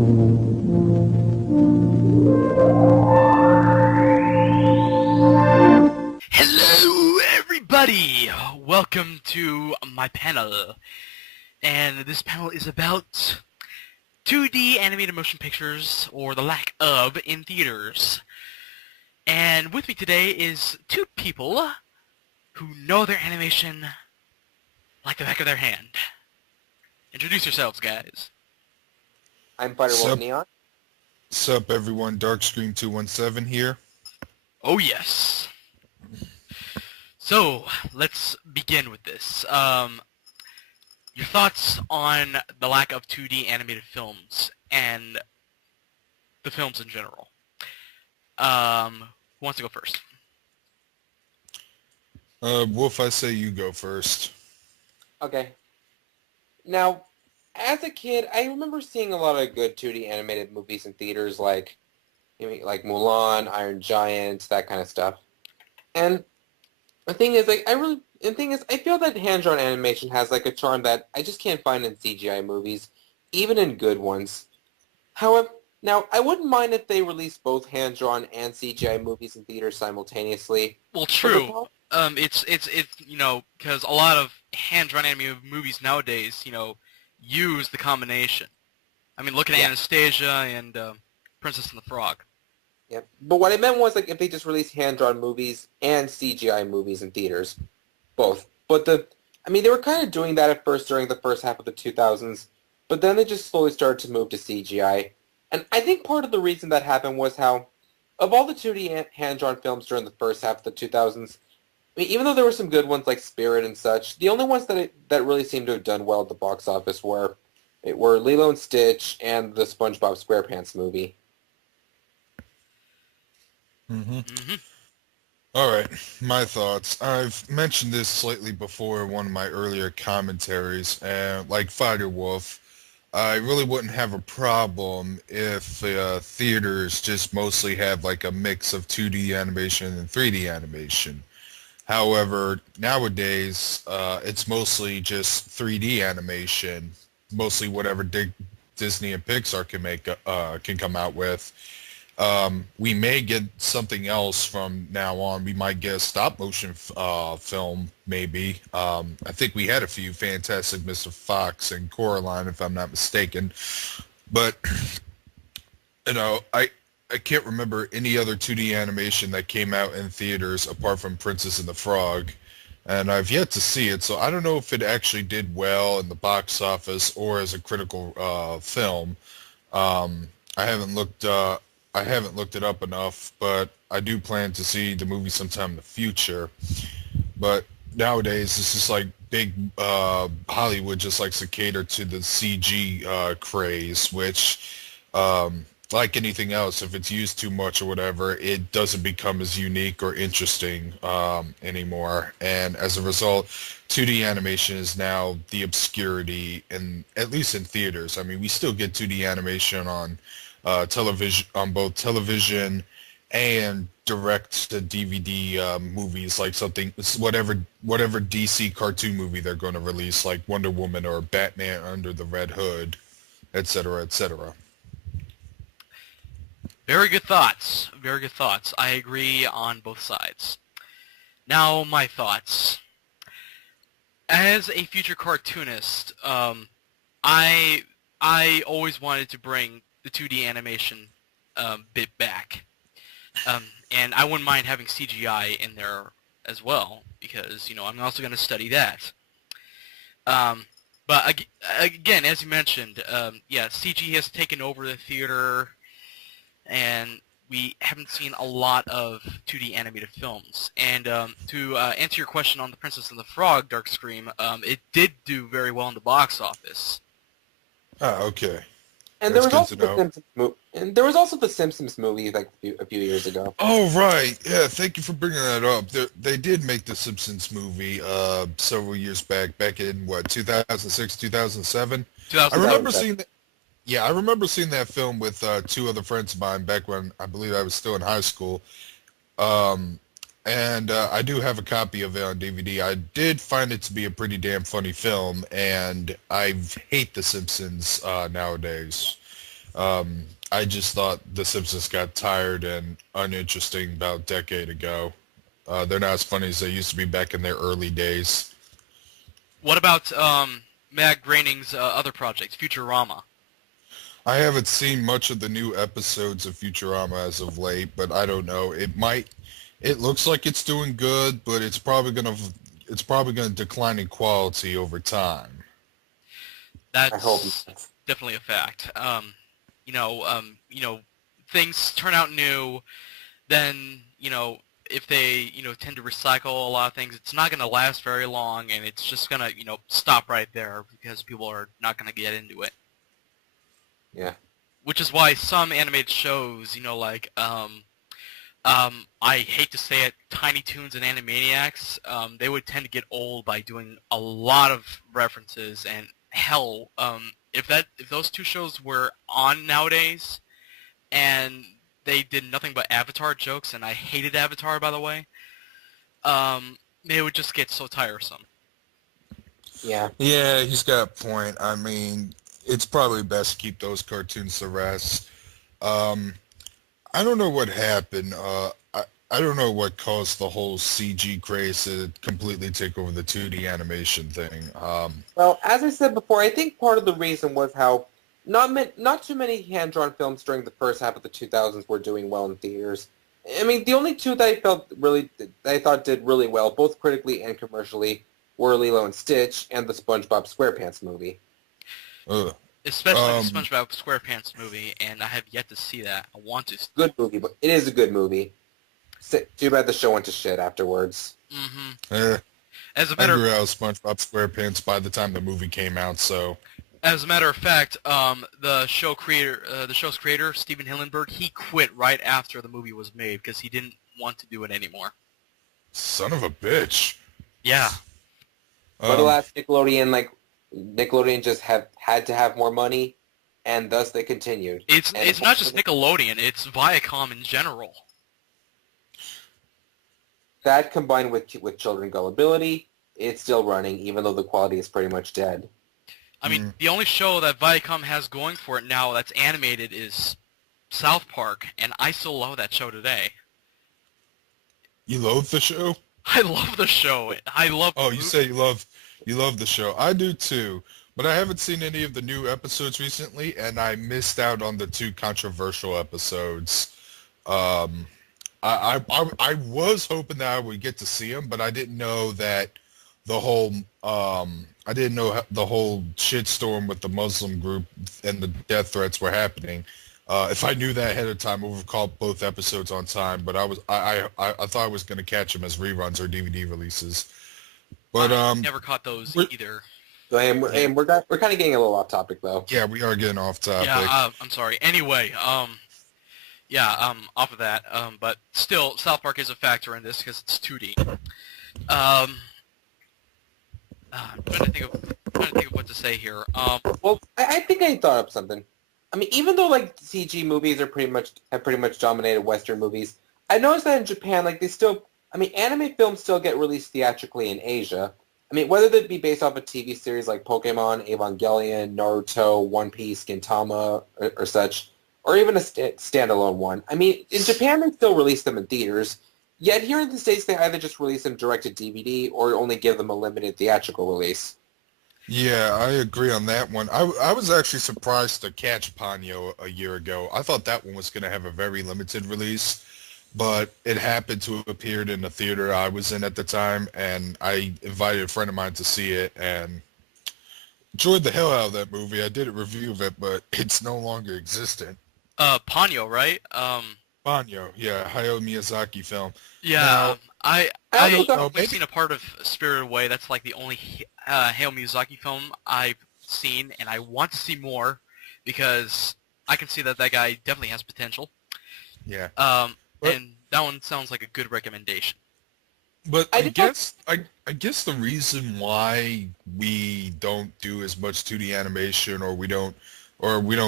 Hello, everybody! Welcome to my panel. And this panel is about 2D animated motion pictures, or the lack of, in theaters. And with me today is two people who know their animation like the back of their hand. Introduce yourselves, guys. I'm fighterwolfneon. Sup everyone, Darkscream 217 here. Oh yes. So, let's begin with this. Your thoughts on the lack of 2D animated films and the films in general. Who wants to go first? Wolf, I say you go first. Okay. Now, as a kid, I remember seeing a lot of good 2D animated movies in theaters, like Mulan, Iron Giant, that kind of stuff. And the thing is, I feel that hand-drawn animation has like a charm that I just can't find in CGI movies, even in good ones. However, now I wouldn't mind if they released both hand-drawn and CGI movies in theaters simultaneously. Well, true. It's because a lot of hand-drawn animated movies nowadays, use the combination. I mean, look at Anastasia and Princess and the Frog. Yeah, but what I meant was like if they just released hand-drawn movies and CGI movies in theaters, both. But they were kind of doing that at first during the first half of the 2000s, but then they just slowly started to move to CGI. And I think part of the reason that happened was how, of all the 2D hand-drawn films during the first half of the 2000s, even though there were some good ones like Spirit and such, the only ones that really seemed to have done well at the box office were Lilo and Stitch and the SpongeBob SquarePants movie. Alright, my thoughts. I've mentioned this slightly before in one of my earlier commentaries, like Fighter Wolf. I really wouldn't have a problem if theaters just mostly have like a mix of 2D animation and 3D animation. However, nowadays, it's mostly just 3D animation, mostly whatever Disney and Pixar can come out with. We may get something else from now on. We might get a stop-motion film, maybe. I think we had a few Fantastic Mr. Fox and Coraline, if I'm not mistaken. But, I can't remember any other 2D animation that came out in theaters apart from Princess and the Frog, and I've yet to see it, so I don't know if it actually did well in the box office or as a critical film. I haven't looked it up enough, but I do plan to see the movie sometime in the future. But nowadays, it's just like big Hollywood just likes to cater to the CG craze, which like anything else, if it's used too much or whatever, it doesn't become as unique or interesting anymore. And as a result, 2D animation is now the obscurity, at least in theaters. I mean, we still get 2D animation on television, on both television and direct to DVD movies, like whatever DC cartoon movie they're going to release, like Wonder Woman or Batman Under the Red Hood, etc., etc. Very good thoughts. Very good thoughts. I agree on both sides. Now, my thoughts. As a future cartoonist, I always wanted to bring the 2D animation bit back. And I wouldn't mind having CGI in there as well, because, I'm also going to study that. But again, as you mentioned, CG has taken over the theater, and we haven't seen a lot of 2D animated films. And to answer your question on The Princess and the Frog, Darkscream, it did do very well in the box office. Ah, okay. And there was also the Simpsons movie like a few years ago. Oh right, yeah. Thank you for bringing that up. They did make the Simpsons movie several years back in what 2006, 2007. I remember seeing that. Yeah, I remember seeing that film with two other friends of mine back when I believe I was still in high school. And I do have a copy of it on DVD. I did find it to be a pretty damn funny film, and I hate The Simpsons nowadays. I just thought The Simpsons got tired and uninteresting about a decade ago. They're not as funny as they used to be back in their early days. What about Matt Groening's other projects, Futurama? I haven't seen much of the new episodes of Futurama as of late, but I don't know. It looks like it's doing good, but it's probably gonna decline in quality over time. I hope That's not. definitely a fact. Things turn out new, then, if they, tend to recycle a lot of things, it's not going to last very long, and it's just going to, stop right there because people are not going to get into it. Yeah. Which is why some animated shows, I hate to say it, Tiny Toons and Animaniacs, they would tend to get old by doing a lot of references, and hell, if those two shows were on nowadays, and they did nothing but Avatar jokes, and I hated Avatar, by the way, it would just get so tiresome. Yeah. Yeah, he's got a point. I mean, it's probably best to keep those cartoons to rest. I don't know what happened. I don't know what caused the whole CG craze to completely take over the 2D animation thing. Well, as I said before, I think part of the reason was how not too many hand-drawn films during the first half of the 2000s were doing well in theaters. I mean, the only two that I thought did really well, both critically and commercially, were Lilo and Stitch and the SpongeBob SquarePants movie. Ugh. Especially the SpongeBob SquarePants movie, and I have yet to see that. I want to. Good movie, but it is a good movie. Too bad the show went to shit afterwards. Mm-hmm. As a I matter grew out of SpongeBob SquarePants by the time the movie came out, so... As a matter of fact, the show's creator, Steven Hillenburg, he quit right after the movie was made because he didn't want to do it anymore. Son of a bitch. Yeah. But alas, Nickelodeon just had to have more money, and thus they continued. It's not just Nickelodeon, it's Viacom in general. That combined with children gullibility, it's still running, even though the quality is pretty much dead. I mean, the only show that Viacom has going for it now that's animated is South Park, and I still love that show today. You loathe the show? I love the show. I love... Oh, you say you love the show. I do too, but I haven't seen any of the new episodes recently, and I missed out on the two controversial episodes. I was hoping that I would get to see them, but I didn't know that the whole shitstorm with the Muslim group and the death threats were happening. If I knew that ahead of time, I would have called both episodes on time. But I thought I was going to catch them as reruns or DVD releases. But I never caught those either. So, we're kind of getting a little off topic though. Yeah, we are getting off topic. Yeah, I'm sorry. Anyway, off of that. But still, South Park is a factor in this because it's 2D. I'm trying to think of what to say here. Well, I think I thought of something. I mean, even though CG movies have pretty much dominated Western movies, I noticed that in Japan, anime films still get released theatrically in Asia. I mean, whether they be based off a TV series like Pokemon, Evangelion, Naruto, One Piece, Gintama, or such, or even a standalone one. I mean, in Japan they still release them in theaters. Yet here in the States, they either just release them direct to DVD or only give them a limited theatrical release. Yeah, I agree on that one. I was actually surprised to catch Ponyo a year ago. I thought that one was going to have a very limited release, but it happened to have appeared in the theater I was in at the time, and I invited a friend of mine to see it, and enjoyed the hell out of that movie. I did a review of it, but it's no longer existent. Ponyo, right? Ponyo, yeah, Hayao Miyazaki film. Yeah, Now, I've maybe- seen a part of Spirited Away. That's like the only Hayao Miyazaki film I've seen, and I want to see more because I can see that guy definitely has potential. Yeah. And that one sounds like a good recommendation. But I guess the reason why we don't do as much 2D animation, or we don't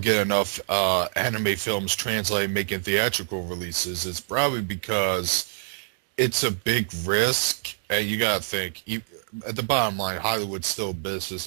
get enough anime films translated making theatrical releases is probably because it's a big risk, and you gotta think. At the bottom line, Hollywood's still business.